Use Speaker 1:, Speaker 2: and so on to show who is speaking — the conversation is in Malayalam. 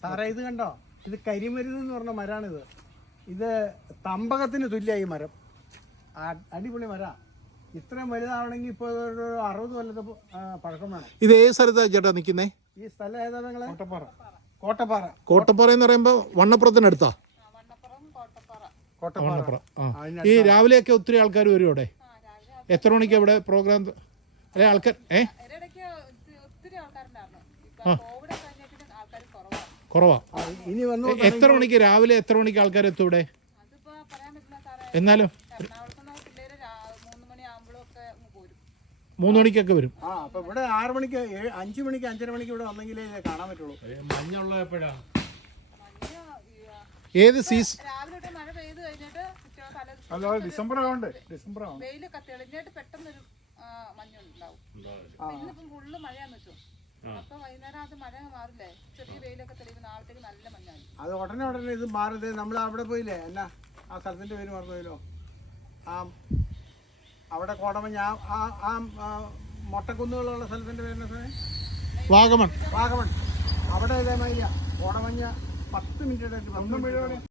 Speaker 1: സാറേ ഇത് കണ്ടോ, ഇത് കരിമരുന്ന് എന്ന് പറഞ്ഞ മരമാണിത്. ഇത് തമ്പകത്തിന് തുല്യമായി മരം. അടിപൊളി മരം. ഇത്രയും വലുതാവണമെങ്കിൽ ഇപ്പോൾ 60 കൊല്ലത്തെ പഴക്കം വേണം.
Speaker 2: ഇത് ഏത് സ്ഥലത്താണ് ചേട്ടാ നിൽക്കുന്നേ?
Speaker 1: ഈ സ്ഥലം ഏതാ നിങ്ങളെ?
Speaker 2: കോട്ടപ്പാറ. കോട്ടപ്പാറ എന്ന് പറയുമ്പോൾ വണ്ണപ്പുറത്തിനടുത്താ?
Speaker 1: കോട്ടപ്പാറ.
Speaker 2: ഈ രാവിലെയൊക്കെ ഒത്തിരി ആൾക്കാർ വരും അവിടെ. എത്ര മണിക്ക് അവിടെ പ്രോഗ്രാം? അല്ലെ ആൾക്കാർ കുറവാ.
Speaker 1: ഇനി വന്നു.
Speaker 2: എത്ര മണിക്ക് രാവിലെ എത്ര മണിക്ക് ആൾക്കാർ എത്തും ഇവിടെ? എന്നാലും 3 മണിക്കൊക്കെ വരും.
Speaker 1: അപ്പൊ ഇവിടെ 6 മണിക്ക് 5 മണിക്ക് 5:30 മണിക്ക് ഇവിടെ വന്നെങ്കിലേ കാണാൻ പറ്റുള്ളൂ.
Speaker 3: മഞ്ഞുള്ള എപ്പോഴാ?
Speaker 2: ഏത് സീസൺ?
Speaker 3: ഡിസംബർ ആവണ്ടേ? ഡിസംബർ ആവും.
Speaker 4: വെയിലൊക്കെ തെളിഞ്ഞിട്ട് പെട്ടെന്നൊരു മഞ്ഞുണ്ടാവും. ഇന്നിപ്പം ഫുള്ള് മഴയാന്ന് വെച്ചു. അപ്പൊ വൈകുന്നേരം അത് മഴ മാറില്ലേ, ചെറിയ വെയിലൊക്കെ തെളിയുമ്പോൾ നാളത്തേക്ക് നല്ല മഞ്ഞാണ്.
Speaker 1: അത് ഉടനെ ഇത് മാറുന്നത്. നമ്മൾ അവിടെ പോയില്ലേ, എന്നാ ആ സ്ഥലത്തിന്റെ പേര് മറന്നുപോയല്ലോ, അവിടെ കോടമഞ്ഞ ആ മൊട്ടക്കുന്നുകളുള്ള സ്ഥലത്തിന്റെ പേര്
Speaker 2: വാഗമൺ.
Speaker 1: അവിടെ ഇതേമാതിരിയാ കോടമഞ്ഞ 10 മിനിറ്റ്